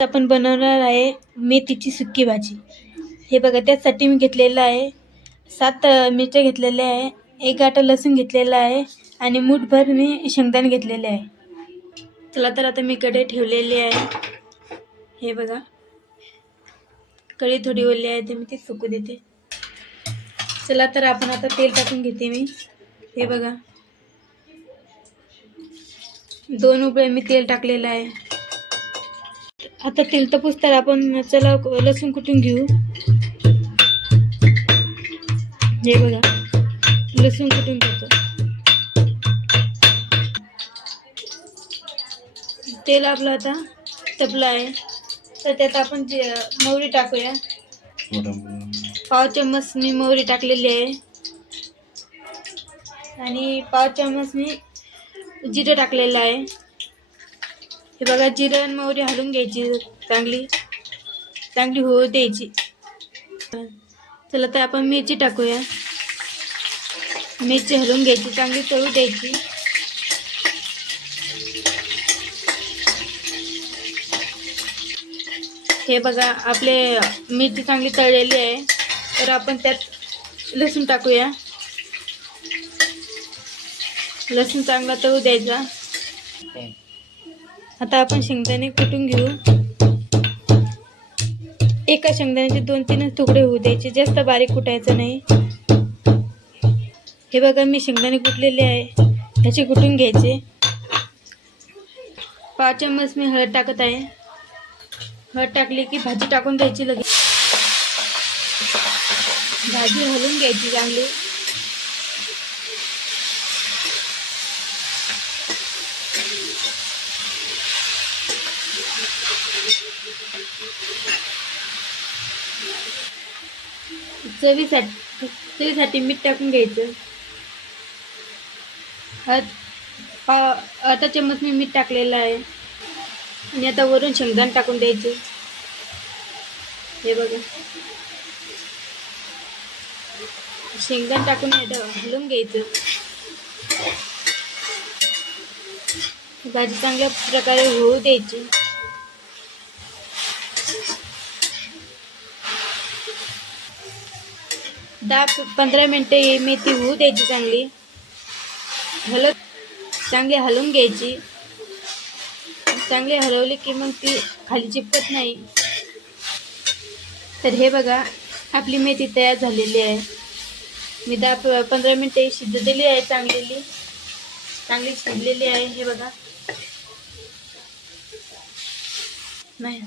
आपण बनवणार आहे मेथीची सुकी भाजी। हे बघा, त्यासाठी मी घेतलेलं आहे 7 मिरच्या घेतलेल्या आहे, 1 गाठा लसूण घेतलेला आहे आणि मूठभर मी शेंगदाणे घेतलेले आहे। चला तर आता मी कढई ठेवलेली आहे। हे बघा, कढई थोडी ओली आहे तर मी ती सुकू देते। चला तर आपण आता तेल टाकून घेते मी। हे बघा, 2 उकळे मी तेल टाकलेलं आहे। आता तेल तापूस तर आपण चला लसूण कुटून घेऊ। हे बघा, लसूण कुटून घेतो। तेल आपलं आता तपलं आहे तर त्यात आपण मोहरी टाकूया। पाव चम्मच मी मोहरी टाकलेली आहे आणि पाव चम्मच मी जिरं टाकलेलं आहे। हे बघा, जिरं आणि मोहरी हलवून घ्यायची, चांगली होऊ द्यायची। चला तर आपण मिरची टाकूया। मिरची हलवून घ्यायची, चांगली तळू द्यायची। हे बघा, आपले मिरची चांगली तळलेली आहे तर आपण त्यात लसूण टाकूया। लसूण चांगला तळू द्यायचा। आता आपण शेंगदाणे कुटून घेऊ। एका शेंगदाण्याचे 2-3 तुकडे होऊ द्यायचे, जास्त बारीक कुटायचं नाही। हे बघा, मी शेंगदाणे कुटलेले आहे, ह्याचे कुटून घ्यायचे। पाव चम्मच मी हळद टाकत आहे। हळद टाकली की भाजी टाकून द्यायची लगेच। भाजी हलवून घ्यायची चांगली। चवीसाठी मीठ टाकून घ्यायचं। अर्धा चम्मच मी मीठ टाकलेलं आहे आणि आता वरून शेंगदाणे टाकून द्यायचे। हे बघा, शेंगदाणे टाकून हलवून घ्यायचं। भाजी चांगल्या प्रकारे होऊ द्यायची। 10-15 मिनिटे मेथी होऊ द्यायची चांगली। चांगली हलवून घ्यायची। चांगली हलवली की मग ती खाली चिपकत नाही। तर हे बघा, आपली मेथी तयार झालेली आहे। मी 10-15 मिनिटे शिजू दिली आहे, चांगली शिजलेली आहे। हे बघा, नाही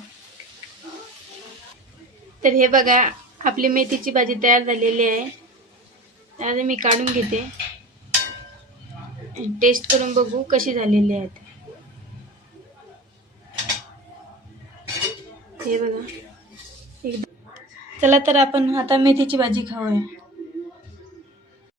तर हे बघा, आपली मेथीची भाजी तयार झालेली आहे। आता मी काढून घेते, टेस्ट करून बघू कशी झालेली आहे। हे बघा, चला तर आपण आता मेथीची भाजी खाऊया।